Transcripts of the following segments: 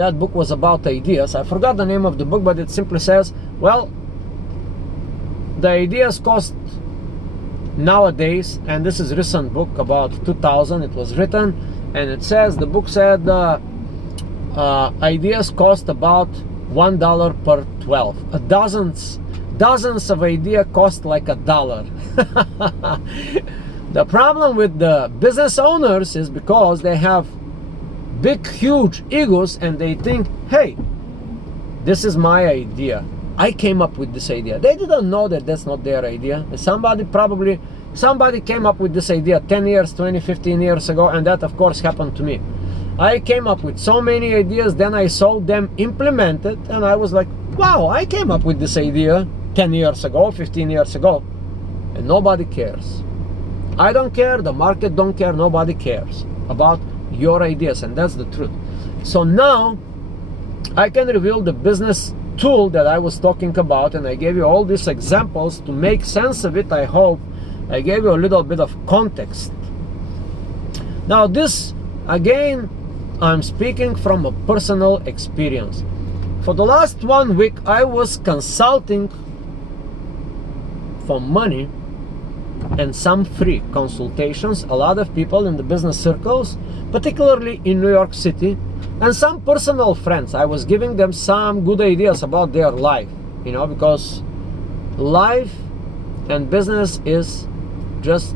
that book was about ideas. I forgot the name of the book, but it simply says, well, the ideas cost nowadays, and this is a recent book, about 2000 it was written, and it says, the book said ideas cost about $1 per 12. Dozens of ideas cost like $1. The problem with the business owners is because they have big, huge egos, and they think, hey, this is my idea. I came up with this idea. They didn't know that that's not their idea. Somebody came up with this idea 10 years, 20, 15 years ago, and that of course happened to me. I came up with so many ideas, then I saw them implemented, and I was like, wow, I came up with this idea 10 years ago, 15 years ago, and nobody cares. I don't care, the market don't care, nobody cares about your ideas, and that's the truth. So now I can reveal the business tool that I was talking about, and I gave you all these examples to make sense of it. I hope I gave you a little bit of context. Now this, again, I'm speaking from a personal experience. For the last 1 week I was consulting for money and some free consultations, a lot of people in the business circles, particularly in New York City, and some personal friends. I was giving them some good ideas about their life, you know, because life and business is just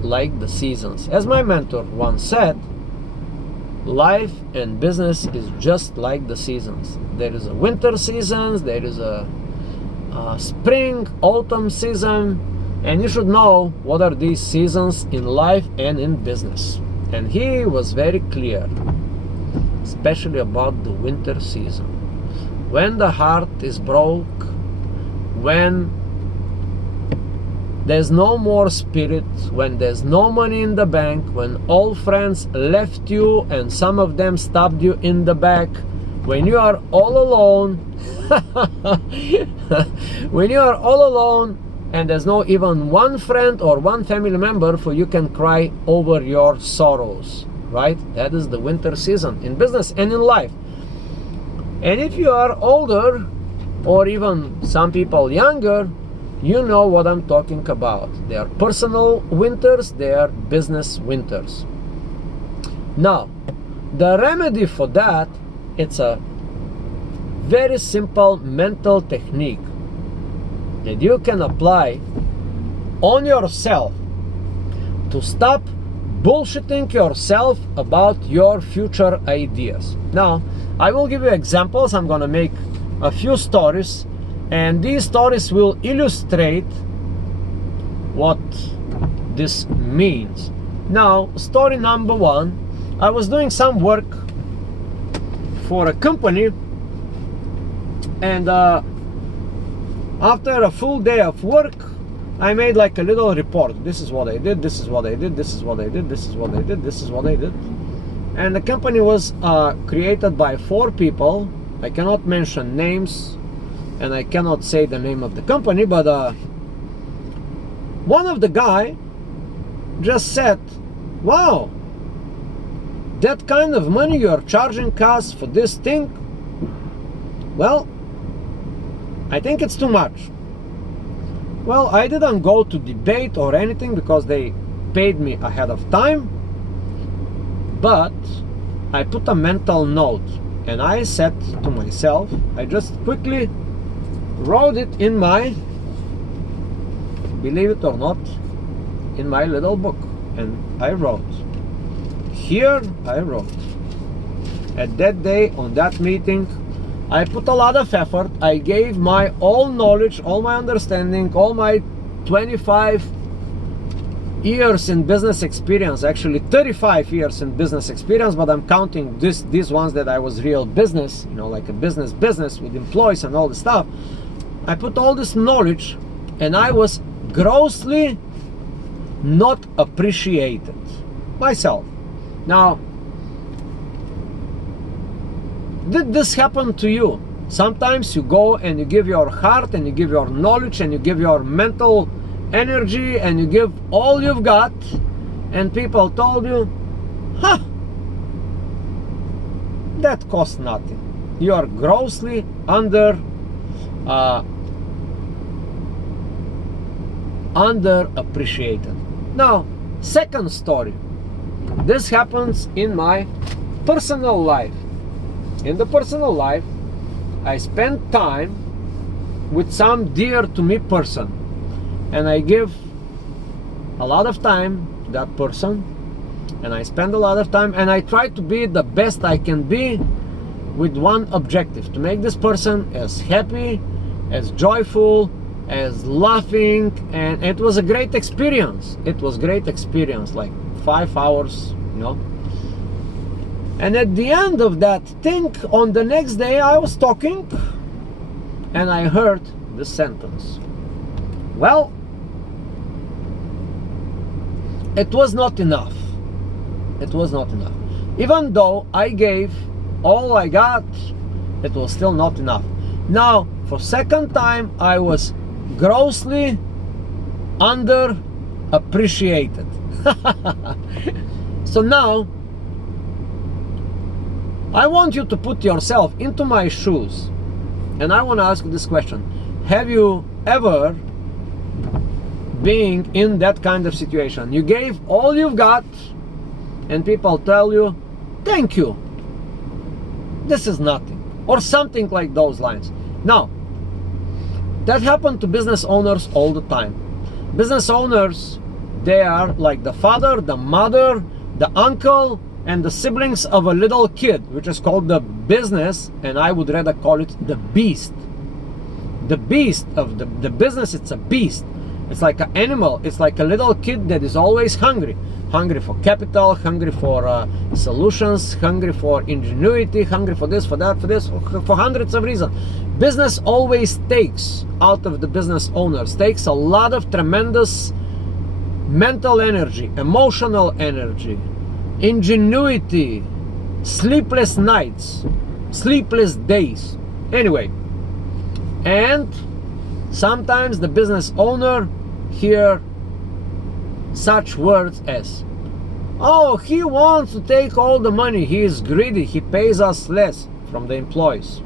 like the seasons. As my mentor once said, life and business is just like the seasons. There is a winter season, there is a spring, autumn season, and you should know what are these seasons in life and in business. And he was very clear, especially about the winter season. When the heart is broke, when there's no more spirit, when there's no money in the bank, when all friends left you and some of them stabbed you in the back, when you are all alone, when you are all alone and there's no even one friend or one family member for you can cry over your sorrows, right? That is the winter season in business and in life. And if you are older, or even some people younger, you know what I'm talking about. They are personal winters, they are business winters. Now, the remedy for that, it's a very simple mental technique that you can apply on yourself to stop bullshitting yourself about your future ideas. Now, I will give you examples. I'm gonna make a few stories, and these stories will illustrate what this means. Now, story number one, I was doing some work for a company, and after a full day of work, I made like a little report. This is what I did, this is what I did, this is what I did, this is what I did, this is what I did. And the company was created by 4 people. I cannot mention names, and I cannot say the name of the company, but one of the guy just said, wow, that kind of money you're charging us for this thing, well, I think it's too much. Well, I didn't go to debate or anything because they paid me ahead of time, but I put a mental note, and I said to myself, I just quickly wrote it in my, believe it or not, in my little book. And I wrote, here I wrote, at that day, on that meeting, I put a lot of effort. I gave my all knowledge, all my understanding, all my 25 years in business experience, actually 35 years in business experience, but I'm counting these ones that I was real business, you know, like a business with employees and all the stuff. I put all this knowledge, and I was grossly not appreciated myself. Now, did this happen to you? Sometimes you go and you give your heart, and you give your knowledge, and you give your mental energy, and you give all you've got, and people told you, huh, that costs nothing. You are grossly underappreciated. Now, second story. This happens in my personal life. In the personal life, I spend time with some dear to me person, and I give a lot of time to that person, and I spend a lot of time, and I try to be the best I can be with one objective: to make this person as happy, as joyful, as laughing. And it was a great experience. It was great experience, like 5 hours, you know. And at the end of that thing, on the next day, I was talking and I heard this sentence: well, it was not enough. It was not enough. Even though I gave all I got, it was still not enough. Now, for second time, I was grossly underappreciated. So now, I want you to put yourself into my shoes, and I want to ask you this question: have you ever been in that kind of situation? You gave all you've got, and people tell you, thank you, this is nothing, or something like those lines. Now, that happened to business owners all the time. Business owners, they are like the father, the mother, the uncle, and the siblings of a little kid, which is called the business, and I would rather call it the beast. The beast of the business, it's a beast. It's like an animal. It's like a little kid that is always hungry. Hungry for capital, hungry for solutions, hungry for ingenuity, hungry for this, for that, for this, for hundreds of reasons. Business always takes out of the business owners, takes a lot of tremendous mental energy, emotional energy, ingenuity, sleepless nights, sleepless days. Anyway, and sometimes the business owner hear such words as, oh, he wants to take all the money, he is greedy, he pays us less, from the employees.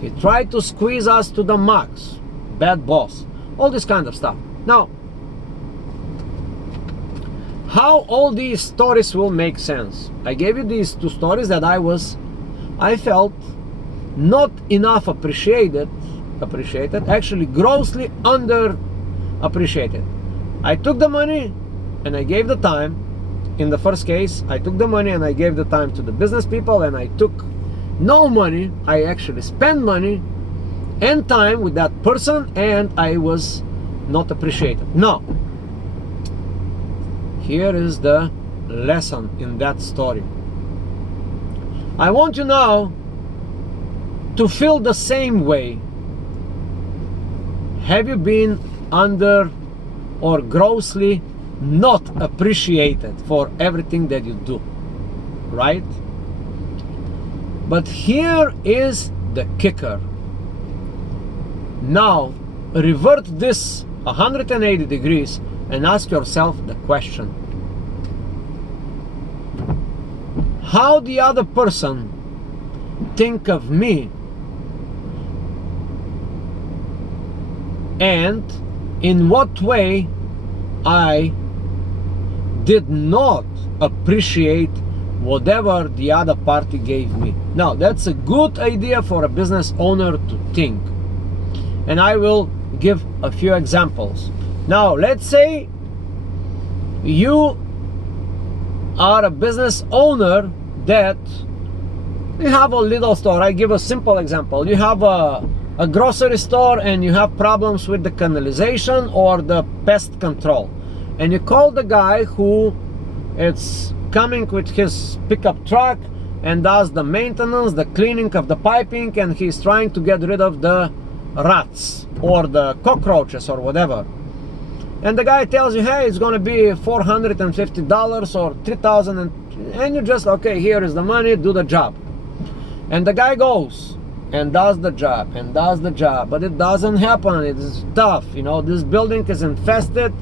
He tried to squeeze us to the max, bad boss, all this kind of stuff. Now, how all these stories will make sense? I gave you these two stories that I felt not enough appreciated, actually grossly underappreciated. I took the money and I gave the time. In the first case, I took the money and I gave the time to the business people, and I took no money. I actually spent money and time with that person, and I was not appreciated. Now, here is the lesson in that story. I want you now to feel the same way. Have you been under or grossly not appreciated for everything that you do, right? But here is the kicker. Now, revert this 180 degrees and ask yourself the question: how the other person think of me, and in what way I did not appreciate whatever the other party gave me. Now, that's a good idea for a business owner to think, and I will give a few examples. Now, let's say you are a business owner that you have a little store. I give a simple example. You have a grocery store and you have problems with the canalization or the pest control, and you call the guy who is coming with his pickup truck and does the maintenance, the cleaning of the piping, and he's trying to get rid of the rats or the cockroaches or whatever. And the guy tells you, hey, it's gonna be $450 or $3,000, and you just, okay, here is the money, do the job. And the guy goes and does the job and does the job, but it doesn't happen. It is tough, you know. This building is infested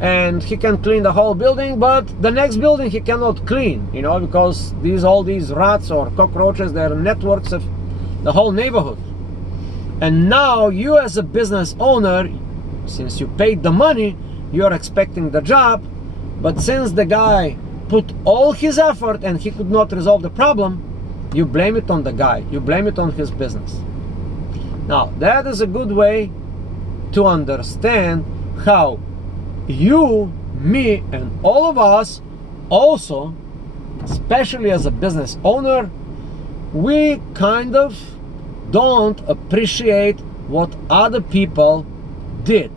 and he can clean the whole building, but the next building he cannot clean, you know, because all these rats or cockroaches, they're networks of the whole neighborhood. And now you as a business owner, since you paid the money, you're expecting the job, but since the guy put all his effort and he could not resolve the problem, you blame it on the guy, you blame it on his business. Now that is a good way to understand how you, me, and all of us also, especially as a business owner, we kind of don't appreciate what other people did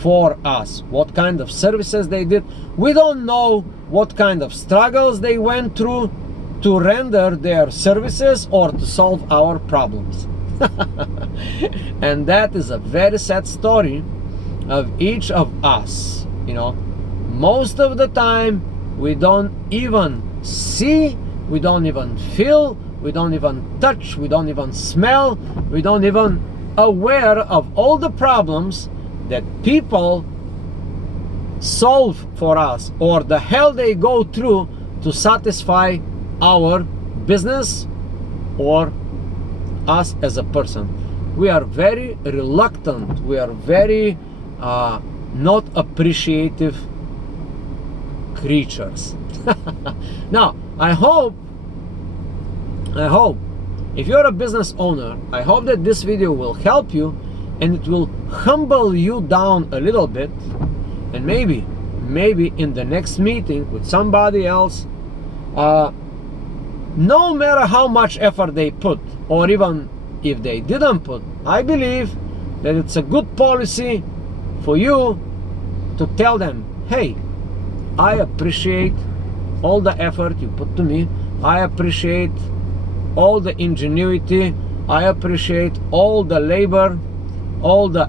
for us, what kind of services they did. We don't know what kind of struggles they went through to render their services or to solve our problems. And that is a very sad story of each of us. You know, most of the time we don't even see, we don't even feel, we don't even touch, we don't even smell, we don't even aware of all the problems that people solve for us, or the hell they go through to satisfy our business or us as a person. We are very reluctant, we are very not appreciative creatures. Now I hope if you're a business owner, I hope that this video will help you and it will humble you down a little bit, and maybe in the next meeting with somebody else, no matter how much effort they put, or even if they didn't put, I believe that it's a good policy for you to tell them, hey, I appreciate all the effort you put to me, I appreciate all the ingenuity, I appreciate all the labor, all the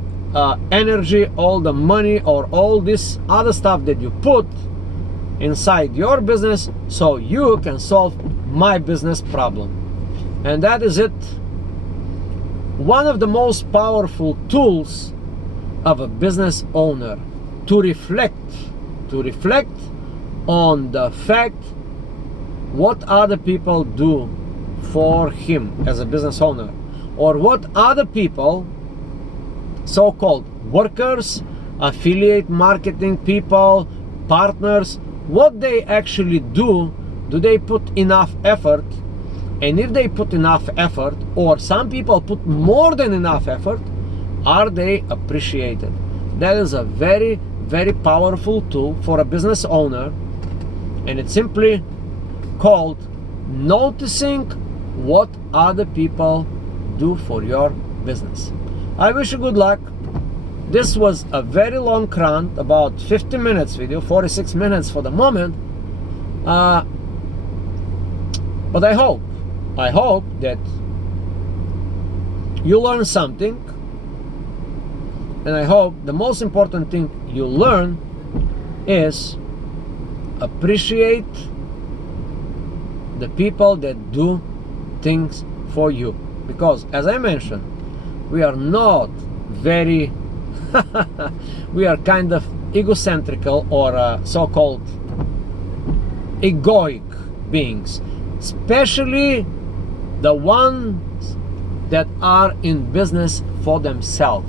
energy, all the money, or all this other stuff that you put inside your business so you can solve my business problem. And that is it. One of the most powerful tools of a business owner to reflect on the fact what other people do for him as a business owner, or what other people, so-called workers, affiliate marketing people, partners, what they actually do. Do they put enough effort? And if they put enough effort, or some people put more than enough effort, are they appreciated? That is a very, very powerful tool for a business owner, and it's simply called noticing what other people do for your business. I wish you good luck. This was a very long rant, about 50 minutes video, 46 minutes for the moment. But I hope that you learn something, and I hope the most important thing you learn is appreciate the people that do things for you. Because as I mentioned, we are not very we are kind of egocentrical, or so-called egoic beings, especially the ones that are in business for themselves.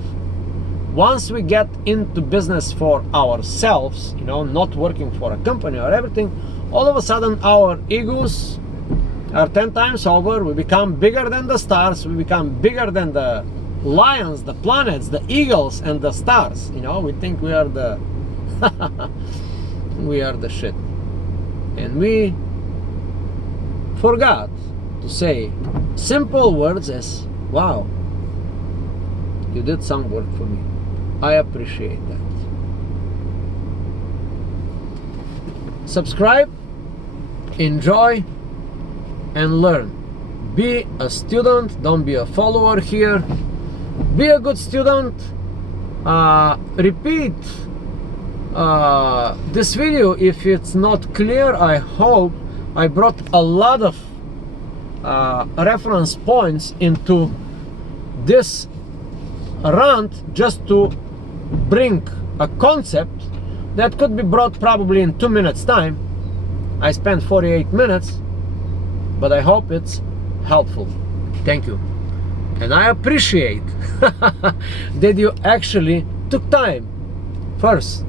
Once we get into business for ourselves, you know, not working for a company or everything, all of a sudden our egos are 10 times over. We become bigger than the stars, we become bigger than the lions, the planets, the eagles, and the stars. You know, we think we are the we are the shit, and we forgot to say simple words as, wow, you did some work for me, I appreciate that. Subscribe, enjoy, and learn. Be a student, don't be a follower here. Be a good student. Repeat this video if it's not clear. I hope I brought a lot of reference points into this rant just to bring a concept that could be brought probably in 2 minutes time. I spent 48 minutes, but I hope it's helpful. Thank you. And I appreciate that you actually took time first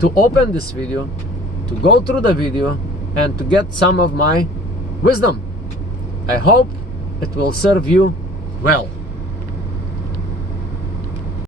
to open this video, to go through the video, and to get some of my wisdom. I hope it will serve you well.